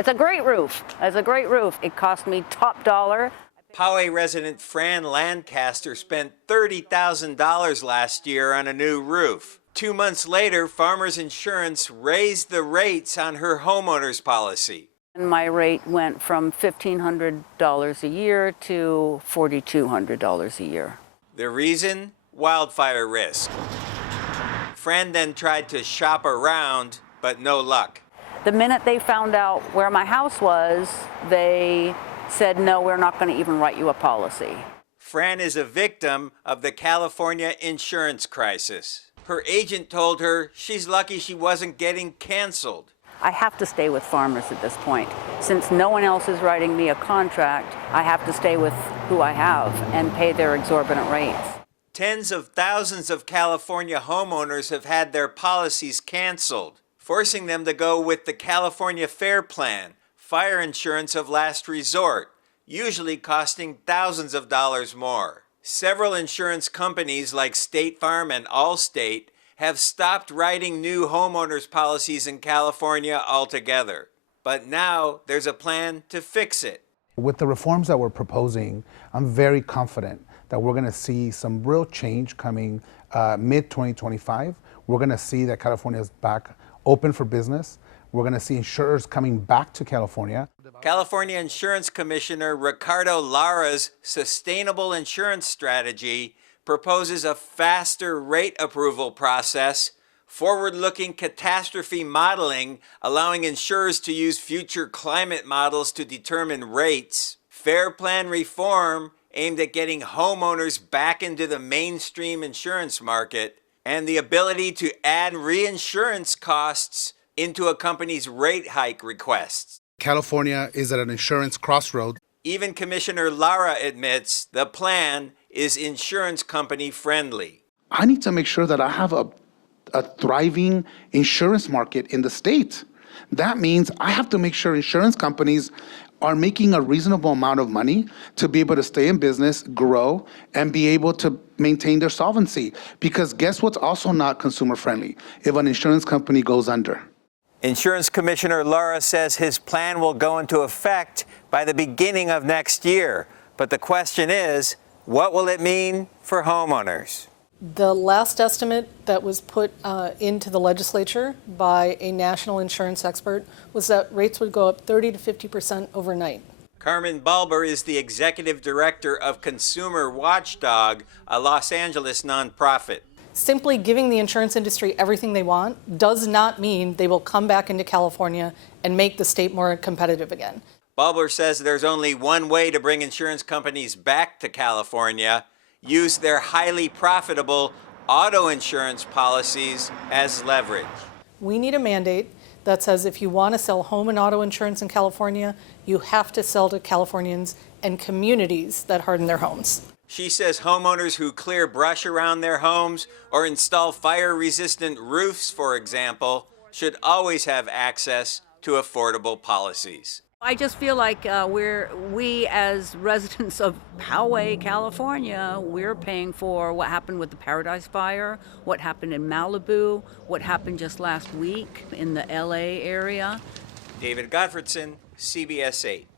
It's a great roof. It's a great roof. It cost me top dollar. Poway resident Fran Lancaster spent $30,000 last year on a new roof. 2 months later, Farmers Insurance raised the rates on her homeowners policy. And my rate went from $1,500 a year to $4,200 a year. The reason? Wildfire risk. Fran then tried to shop around, but no luck. The minute they found out where my house was, they said, no, we're not going to even write you a policy. Fran is a victim of the California insurance crisis. Her agent told her she's lucky she wasn't getting canceled. I have to stay with Farmers at this point. Since no one else is writing me a contract, I have to stay with who I have and pay their exorbitant rates. Tens of thousands of California homeowners have had their policies canceled, forcing them to go with the California Fair Plan, fire insurance of last resort, usually costing thousands of dollars more. Several insurance companies like State Farm and Allstate have stopped writing new homeowners policies in California altogether. But now there's a plan to fix it. With the reforms that we're proposing, I'm very confident that we're going to see some real change coming mid-2025. We're going to see that California is back open for business. We're going to see insurers coming back to California. California Insurance Commissioner Ricardo Lara's sustainable insurance strategy proposes a faster rate approval process, forward-looking catastrophe modeling, allowing insurers to use future climate models to determine rates, fair plan reform aimed at getting homeowners back into the mainstream insurance market, and the ability to add reinsurance costs into a company's rate hike requests. California is at an insurance crossroad. Even Commissioner Lara admits the plan is insurance company friendly. I need to make sure that I have a thriving insurance market in the state. That means I have to make sure insurance companies are making a reasonable amount of money to be able to stay in business, grow, and be able to maintain their solvency. Because guess what's also not consumer friendly? If an insurance company goes under. Insurance Commissioner Lara says his plan will go into effect by the beginning of next year. But the question is, what will it mean for homeowners? The last estimate that was put into the legislature by a national insurance expert was that rates would go up 30 to 50% overnight. Carmen Balber is the executive director of Consumer Watchdog, a Los Angeles nonprofit. Simply giving the insurance industry everything they want does not mean they will come back into California and make the state more competitive again. Balber says there's only one way to bring insurance companies back to California: use their highly profitable auto insurance policies as leverage. We need a mandate that says if you want to sell home and auto insurance in California, you have to sell to Californians and communities that harden their homes. She says homeowners who clear brush around their homes or install fire-resistant roofs, for example, should always have access to affordable policies. I just feel like we as residents of Poway, California, we're paying for what happened with the Paradise Fire, what happened in Malibu, what happened just last week in the LA area. David Gottfredson, CBS 8.